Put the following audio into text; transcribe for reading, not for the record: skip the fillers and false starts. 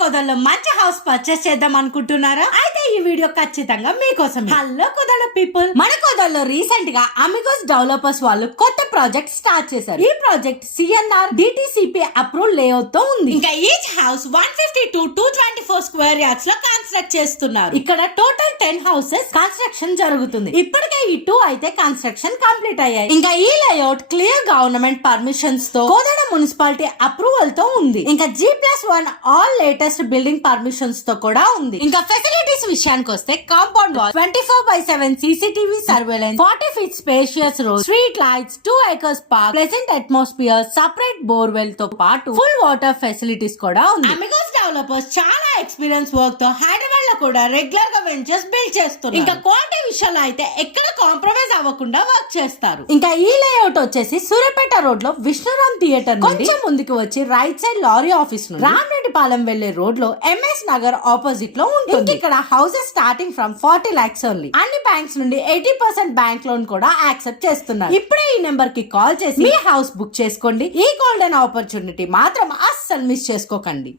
కుదల్లో మంచి house purchase చేద్దాం అనుకుంటున్నారా? అయితే ఈ వీడియో ఖచ్చితంగా మీకోసం. హలో కుదల పీపుల్, మన కుదల్లో రీసెంట్ గా అమిగోస్ డెవలపర్స్ వాళ్ళు కొత్త ప్రాజెక్ట్ స్టార్ట్ చేశారు. ఈ project CNR DTCP approve layout తో ఉంది. ఇంకా each house 150 to 224 square yards లో కన్స్ట్రక్ట్ చేస్తున్నారు. ఇక్కడ టోటల్ 10 హౌసెస్ కన్స్ట్రక్షన్ జరుగుతుంది. ఇప్పటికే ఈ 2 అయితే కన్స్ట్రక్షన్ కంప్లీట్ అయ్యాయి. ఇంకా ఈ లేఅవుట్ క్లియర్ గవర్నమెంట్ పర్మిషన్స్ తో కోదాడ మున్సిపాలిటీ అప్రూవల్ తో ఉంది. ఇంకా G+1 all latest building permissions తో కూడా ఉంది. ఇంకా ఫెసిలిటీస్ విషయానికి వస్తే compound wall, 24/7 CCTV surveillance, 40 feet spacious road, street lights, 2 acres park, pleasant atmosphere, separate borewell తో పాటు ఫుల్ వాటర్ ఫెసిలిటీస్ కూడా ఉంది. అమిగోస్ డెవలపర్స్ చాలా ఎక్స్పీరియన్స్ వర్క్ తో హైదరాబాద్ లో కూడా రెగ్యులర్ గా వెంచర్స్ బిల్డ్ చేస్తున్నారు. ఇంకా క్వాలిటీ విషయంలో అయితే ఎక్కడ కాంప్రమైజ్ అవ్వకుండా వర్క్ చేస్తారు. ఇంకా ఈ లేఅవుట్ వచ్చేసి సూర్యాపేట రోడ్ లో విష్ణురామ్ థియేటర్ కొంచెం ముందుకు వచ్చి రైట్ సైడ్ లారీ ఆఫీస్ నుండి రామరెడ్డిపాలెం వెళ్లే రోడ్ లో MS నగర్ ఆపోజిట్ లో ఉంటుంది. ఇక్కడ houses starting from 40 lakhs only. అన్ని బ్యాంక్స్ నుండి 80% బ్యాంక్ లోన్ కూడా యాక్సెప్ట్ చేస్తున్నారు. ఇప్పుడే ఈ నెంబర్ కి కాల్ చేసి మీ హౌస్ బుక్ చేసుకోండి. ఈ గోల్డెన్ ఆపర్చునిటీ మాత్రం అస్సలు మిస్ చేసుకోకండి.